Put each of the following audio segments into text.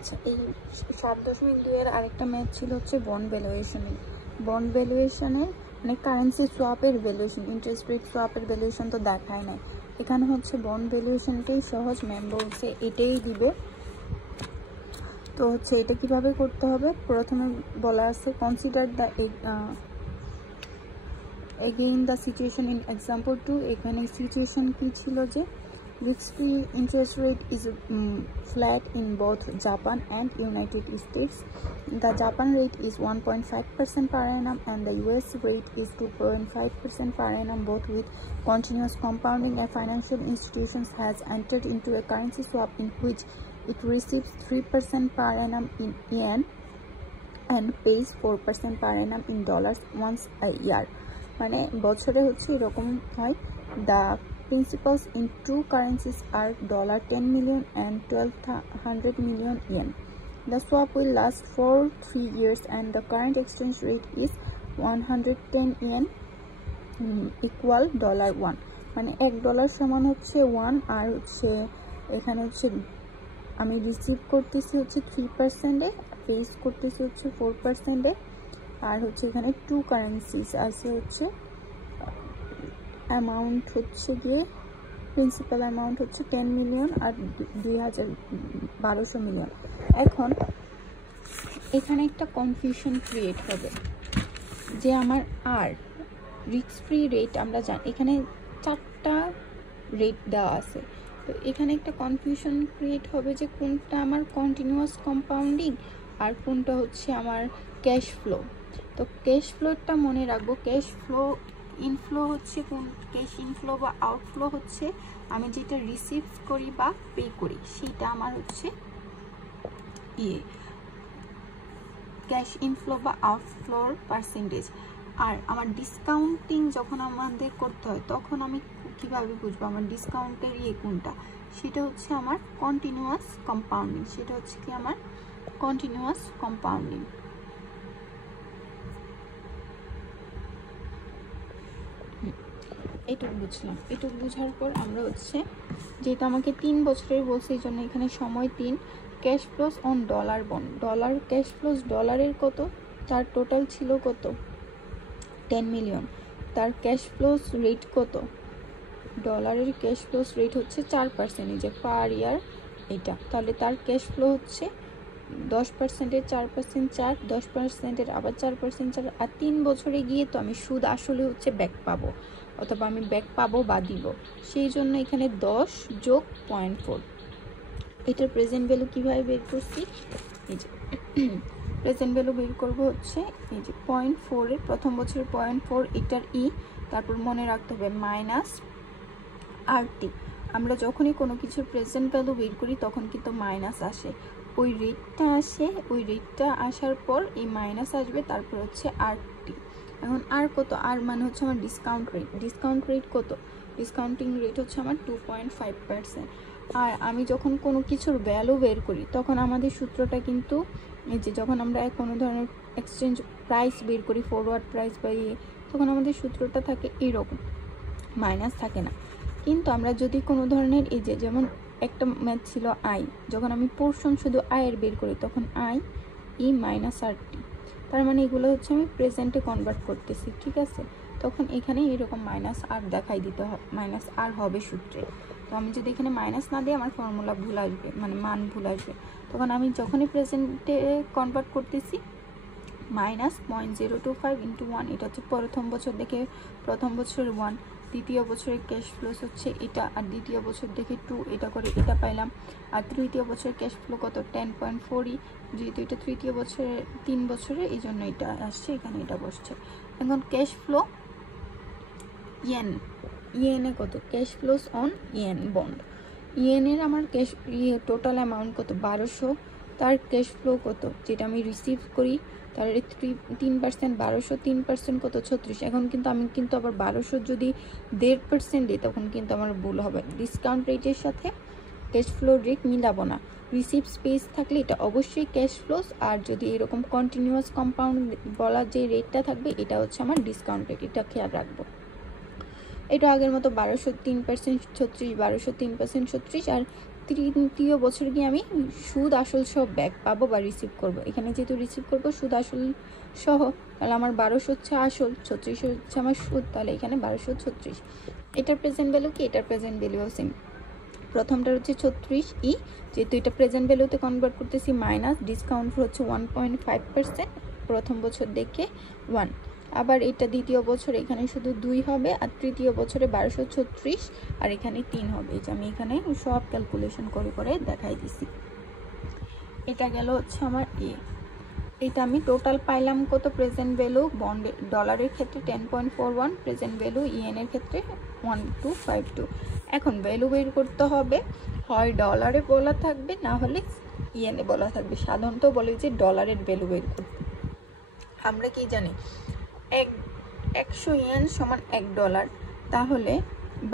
আচ্ছা, এই 7.2 এর আরেকটা ম্যাথ ছিল হচ্ছে বন্ড ভ্যালুয়েশনের। বন্ড ভ্যালুয়েশনের মানে কারেন্সি সোয়াপের ভ্যালুয়েশন, ইন্টারেস্ট রেট সোয়াপের ভ্যালুয়েশন তো দেখায় নাই। এখানে হচ্ছে বন্ড ভ্যালুয়েশনটাই সহজ, ম্যাম বলছে এটাই দিবে। তো হচ্ছে এটা কিভাবে করতে হবে, প্রথমে বলা আছে consider the again the situation in example 2। এখানে সিচুয়েশন কি ছিল যে risk-free interest rate is flat in both Japan and United States. The Japan rate is 1.5% per annum and the US rate is 2.5% per annum, both with continuous compounding. A financial institution has entered into a currency swap in which it receives 3% per annum in yen and pays 4% per annum in dollars once a year। মানে বছরে হচ্ছে এরকম হয়। The principals in two currencies are $10 million and 1,200 million yen. The swap will last for 3 years and the current exchange rate is 110 yen equal $1। মানে $1 সমান হচ্ছে 1, আর হচ্ছে এখানে হচ্ছে আমি রিসিভ করতেছি হচ্ছে 3%-এ, পেজ করতেছি হচ্ছে 4%-এ, আর হচ্ছে এখানে টু কারেন্সিস আছে হচ্ছে অ্যামাউন্ট হচ্ছে গিয়ে প্রিন্সিপাল অ্যামাউন্ট হচ্ছে 10 মিলিয়ন আর 1200 মিলিয়ন। এখন এখানে একটা কনফিউশন ক্রিয়েট হবে যে আমার আর রিস্ক ফ্রি রেট আমরা জানি এখানে 4টা রেট দেওয়া আছে। তো এখানে একটা কনফিউশন ক্রিয়েট হবে যে কোনটা আমার কন্টিনিউয়াস কম্পাউন্ডিং আর কোনটা হচ্ছে আমার ক্যাশ ফ্লো। তো ক্যাশ ফ্লোটা মনে রাখবো, ক্যাশ ফ্লো ইনফ্লো হচ্ছে কোন, ক্যাশ ইনফ্লো বা আউটফ্লো হচ্ছে আমি যেটা রিসিভ করি বা পে করি সেটা আমার হচ্ছে ক্যাশ ইনফ্লো বা আউটফ্লোর পার্সেন্টেজ। আর আমার ডিসকাউন্টিং যখন আমাদের করতে হয় তখন আমি কিভাবে বুঝবো আমার ডিসকাউন্টের কোনটা, সেটা হচ্ছে আমার কন্টিনিউয়াস কম্পাউন্ডিং, সেটা হচ্ছে কি আমার কন্টিনিউয়াস কম্পাউন্ডিং। এটুকু বুঝলাম। এটুকু বুঝার পর আমরা হচ্ছে যেহেতু আমাকে 3 বছরের বলছে এই জন্য এখানে সময় 3। Cash flows on dollar bond, dollar cash flows ডলারের কত, তার টোটাল ছিল কত 10 মিলিয়ন। তার ক্যাশ ফ্লোস রেট কত, ডলারের ক্যাশ ফ্লোস রেট হচ্ছে 4%, যে পার ইয়ার এটা। তাহলে তার ক্যাশ ফ্লো হচ্ছে 10%-এর 4% 4, 10%-এর আবার 4% 4, আর 3 বছরে গিয়ে তো আমি সুদ আসলে হচ্ছে ব্যাক পাবো, অথবা আমি ব্যাক পাবো বা দিব। সেই জন্য এখানে 10 যোগ 0.4। এটার প্রেজেন্ট ভ্যালু কীভাবে বের করছি, এই যে প্রেজেন্ট ভ্যালু বের করবো হচ্ছে এই যে 0.4-এর প্রথম বছরের 0.4, এটার তারপর মনে রাখতে হবে মাইনাস RT। আমরা যখনই কোনো কিছুর প্রেজেন্ট ভ্যালু বের করি তখন কিন্তু মাইনাস আসে, ওই রেটটা আসে, ওই রেটটা আসার পর এই মাইনাস আসবে, তারপর হচ্ছে RT। এখন আর কত, আর মানে হচ্ছে আমার ডিসকাউন্ট রেট। ডিসকাউন্ট রেট কত, ডিসকাউন্টিং রেট হচ্ছে আমার 2.5%। আর আমি যখন কোনো কিছুর ভ্যালু বের করি তখন আমাদের সূত্রটা কিন্তু এই যে যখন আমরা কোনো ধরনের এক্সচেঞ্জ প্রাইস বের করি, ফরওয়ার্ড প্রাইস বা তখন আমাদের সূত্রটা থাকে এইরকম, মাইনাস থাকে না। কিন্তু আমরা যদি কোনো ধরনের এই যে যেমন একটা ম্যাথ ছিল আই, যখন আমি পোর্শন শুধু আয়ের বের করি তখন আই মাইনাস RT, তার মানে এগুলো হচ্ছে আমি প্রেজেন্টে কনভার্ট করতেছি, ঠিক আছে। তখন এখানে এরকম মাইনাস আর দেখাই দিতে হবে, মাইনাস আর হবে সূত্রে। তো আমি যদি এখানে মাইনাস না দিই আমার ফর্মুলা ভুল আসবে, মানে মান ভুল আসবে। তখন আমি যখনই প্রেজেন্টে কনভার্ট করতেছি মাইনাস 0.025 × 1, এটা হচ্ছে প্রথম বছর দেখে প্রথম বছরের 1, দ্বিতীয় বছরের ক্যাশ ফ্লোস হচ্ছে এটা, আর দ্বিতীয় বছর দেখে 2, এটা করে এটা পাইলাম। আর তৃতীয় বছরের ক্যাশ ফ্লো কত 10.4, যেহেতু এটা তৃতীয় বছরের 3 বছরে এই জন্য এটা আসছে, এখানে এটা বসছে। এখন ক্যাশ ফ্লো ইয়েনে কত, cash flows on yen bond, ইয়েনের আমার ক্যাশ টোটাল অ্যামাউন্ট কত 1200, তার ক্যাশ ফ্লো কত যেটা আমি রিসিভ করি তার 3%, 1200 3% কত 36। এখন কিন্তু আমি কিন্তু আবার 1200 যদি 1.5% দিই তখন কিন্তু আমার ভুল হবে, ডিসকাউন্ট রেটের সাথে ক্যাশ ফ্লো রেট মিলাবো না। রিসিভ স্পেস থাকলে এটা অবশ্যই ক্যাশ ফ্লোস, আর যদি এরকম কন্টিনিউয়াস কম্পাউন্ড বলা যে রেটটা থাকবে এটা হচ্ছে আমার ডিসকাউন্ট রেট, এটা খেয়াল রাখবো। এটা আগের মতো 1200 3% 36, 1200 3% 36, আর তৃতীয় বছর গিয়ে আমি সুদ আসল সহ ব্যাক পাবো বা রিসিভ করব। এখানে যেহেতু রিসিভ করব সুদ আসল সহ, তাহলে আমার 1200 হচ্ছে আসল, 36 হচ্ছে আমার সুদ, তাহলে এখানে 1236। এটার প্রেজেন্ট ভ্যালু কি? এটার প্রেজেন্ট ভ্যালুও সেম। প্রথমটার হচ্ছে 36E, যেহেতু এটা প্রেজেন্ট ভ্যালুতে কনভার্ট করতেছি, মাইনাস ডিসকাউন্ট হচ্ছে 1.5%, প্রথম বছর দেখে 1। আবার এটা দ্বিতীয় বছর, এখানে শুধু 2 হবে, আর তৃতীয় বছরে 1236, আর এখানে 3 হবে। এই যে আমি এখানে সব ক্যালকুলেশন করে করে দেখাই দিছি। এটা গেল হচ্ছে আমার এ। এটা আমি টোটাল পাইলাম কত? প্রেজেন্ট ভ্যালু বন্ডে ডলারের ক্ষেত্রে 10.41, প্রেজেন্ট ভ্যালু ইএনের ক্ষেত্রে 1252। এখন ভ্যালু বের করতে হবে, হয় ডলারে বলা থাকবে, না হলে ইএনে বলা থাকবে। সাধারণত বলে যে ডলারের ভ্যালু বের করতে। আমরা কি জানি 100 ইয়েন সমান $1, তাহলে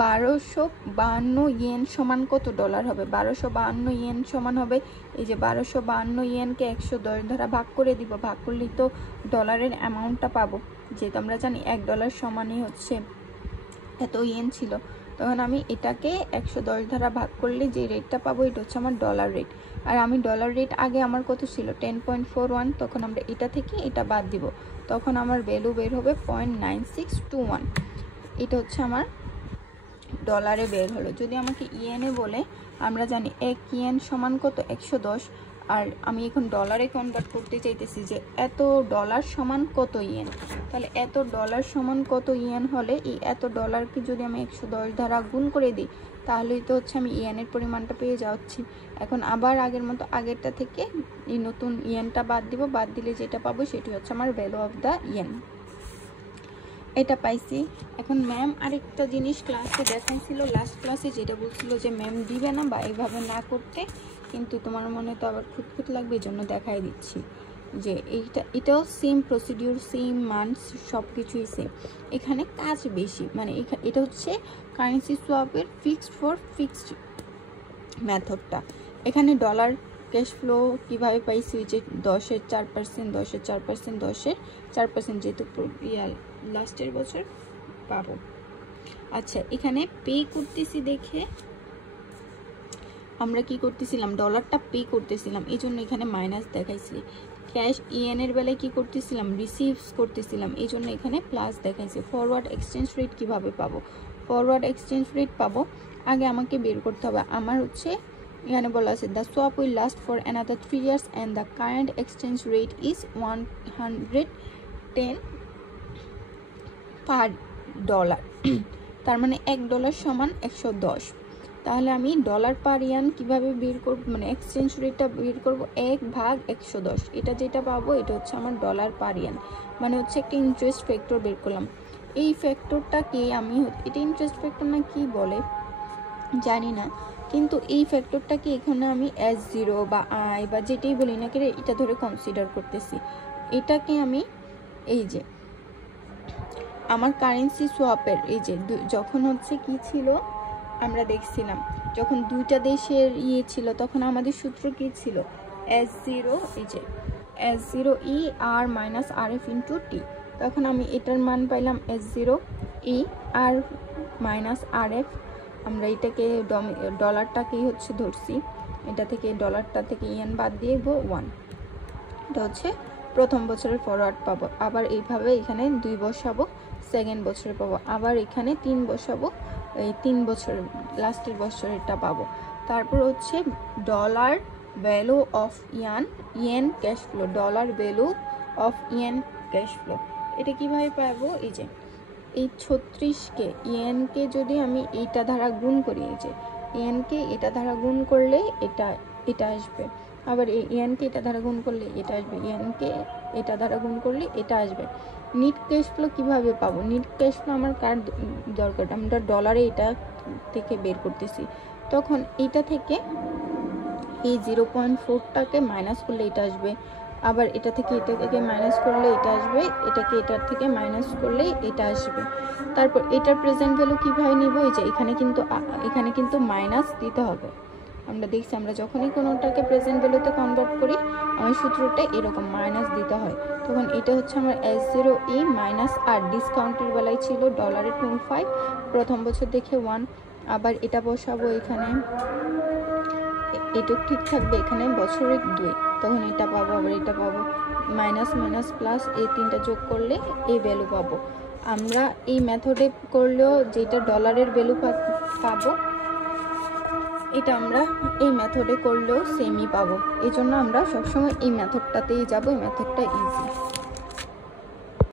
1252 ইয়েন সমান কত ডলার হবে? 1252 ইয়েন সমান হবে, এই যে 1252 ইয়েনকে 110 দ্বারা ভাগ করে দিব, ভাগ করলেই তো ডলারের অ্যামাউন্টটা পাবো। যেহেতু আমরা জানি $1 সমানই হচ্ছে এত ইয়েন ছিল, তখন আমি এটাকে 110 দ্বারা ভাগ করলে যে রেটটা পাবো এটা হচ্ছে আমার ডলার রেট। আর আমি ডলার রেট আগে আমার কত ছিল? 10.41, তখন আমরা এটা থেকে এটা বাদ দিব, তখন আমার ভ্যালু বের হবে 0.9621। এটা হচ্ছে আমার ডলারে বের হলো। যদি আমাকে ইয়েনে বলে, আমরা জানি 1 ইয়েন সমান কত? 110, আর আমি এখন ডলারে কনভার্ট করতে চাইতেছি যে এত ডলার সমান কত ইয়েন। তাহলে এত ডলার সমান কত ইয়েন হলে এই এত ডলারকে যদি আমি 110 দ্বারা গুণ করে দিই, তাহলেই তো হচ্ছে আমি ইয়েনের পরিমাণটা পেয়ে যাচ্ছি। এখন আবার আগের মতো আগেরটা থেকে এই নতুন ইয়েনটা বাদ দিব, বাদ দিলে যেটা পাবো সেটি হচ্ছে আমার ভ্যালু অফ দ্য ইয়েন। এটা পাইছি। এখন ম্যাম আরেকটা জিনিস ক্লাসে দেখাইছিল, লাস্ট ক্লাসে, যেটা বলছিল যে ম্যাম দিবে না বা এইভাবে না করতে, কিন্তু তোমার মনে তো আবার খুঁতখুত লাগবে, এই জন্য দেখাই দিচ্ছি যে এটাও সেম প্রসিডিউর, সেম মান্থস, সব কিছুই সেম। এখানে কাজ বেশি, মানে এটা হচ্ছে কারেন্সি সোয়াপের ফিক্সড ফর ফিক্সড মেথডটা। এখানে ডলার ক্যাশ ফ্লো কীভাবে পাইছি? যে 10-এর 4%, 10-এর 4%, 10-এর 4%, যেহেতু লাস্টের বছর পাবো। আচ্ছা, এখানে পে করতেছি দেখে আমরা কি করতেছিলাম? ডলারটা পে করতেছিলাম, এই জন্য এখানে মাইনাস দেখাইছি। ক্যাশ ইএনের বেলায় কি করতেছিলাম? রিসিভস করতেছিলাম, এই জন্য এখানে প্লাস দেখাইছি। ফরওয়ার্ড এক্সচেঞ্জ রেট কিভাবে পাবো? ফরওয়ার্ড এক্সচেঞ্জ রেট পাবো, আগে আমাকে বের করতে হবে। আমার হচ্ছে এখানে বলা আছে the swap will last for another 3 years and the current exchange rate is 110 per dollar. তার মানে $1 সমান 110। তাহলে আমি ডলার পার ইয়ান কীভাবে বের করব, মানে এক্সচেঞ্জ রেটটা বের করব 1/110। এটা যেটা পাবো এটা হচ্ছে আমার ডলার পার ইয়ান, মানে হচ্ছে একটা ইন্টারেস্ট ফ্যাক্টর বের করলাম। এই ফ্যাক্টরটাকে আমি, এটা ইন্টারেস্ট ফ্যাক্টর না কি বলে জানি না, কিন্তু এই ফ্যাক্টরটাকে এখানে আমি S0 বা I বা যেটাই বলি না কেন এটা ধরে কনসিডার করতেছি। এটাকে আমি এই যে আমার কারেন্সি সোয়াপের এই যে যখন হচ্ছে কি ছিল আমরা দেখছিলাম, যখন দুইটা দেশের ইয়ে ছিল তখন আমাদের সূত্র কি ছিল? S0, এই যে S0 E R minus RF into t. তখন আমি এটার মান পাইলাম S0 E R minus RF। আমরা এটাকে ডলারটাকেই হচ্ছে ধরছি, এটা থেকে ডলারটা থেকে ইয়েন বাদ দিয়ে 1। এটা হচ্ছে প্রথম বছরের ফরওয়ার্ড পাবো। আবার এইভাবে এখানে 2 বসাবো, সেকেন্ড বছরে পাবো। আবার এখানে 3 বসাবো, এই 3 বছরের লাস্টের বছরেরটা পাবো। তারপর হচ্ছে dollar value of yen cash flow, dollar value of yen cash flow. এটা কিভাবে পাবো? এই যে এই 36কে ইয়েনকে যদি আমি এইটা দ্বারা গুণ করি, এই যে ইয়েনকে এটা দ্বারা গুণ করলে এটা আসবে, আবার এই ইয়েনকে এটা দ্বারা গুণ করলে এটা আসবে, ইয়েনকে এটা দ্বারা গুণ করলে এটা আসবে। নিট ক্যাশ ফ্লো কীভাবে পাবো? নিট ক্যাশ ফ্লো আমার কার দরকার? আমরা ডলারে এটা থেকে বের করতেছি, তখন এটা থেকে এই 0.4টাকে মাইনাস করলে এটা আসবে, আবার এটা থেকে মাইনাস করলে এটা আসবে, এটাকে এটার থেকে মাইনাস করলে এটা আসবে। তারপর এটার প্রেজেন্ট ভ্যালু কীভাবে নিব? এই যে এখানে কিন্তু মাইনাস দিতে হবে। আমরা দেখছি আমরা যখনই কোনোটাকে প্রেজেন্ট ভ্যালুতে কনভার্ট করি আমার সূত্রটা এরকম মাইনাস দিতে হয়। তখন এটা হচ্ছে আমার S0 E মাইনাস আর, ডিসকাউন্টের বেলায় ছিল ডলারে 25, প্রথম বছর দেখে 1। আবার এটা বসাবো এখানে এটুক ঠিক থাকবে, এখানে বছরের 2, তখন এটা পাবো, আবার এটা পাবো, মাইনাস মাইনাস প্লাস এই তিনটা যোগ করলে এই ভ্যালু পাবো। আমরা এই মেথডে করলেও যেটা ডলারের ভ্যালু পাবো, এটা আমরা এই মেথডে করলেও সেমই পাবো। এই জন্য আমরা সবসময় এই মেথডটাতেই যাবো, এই মেথডটা ইজি।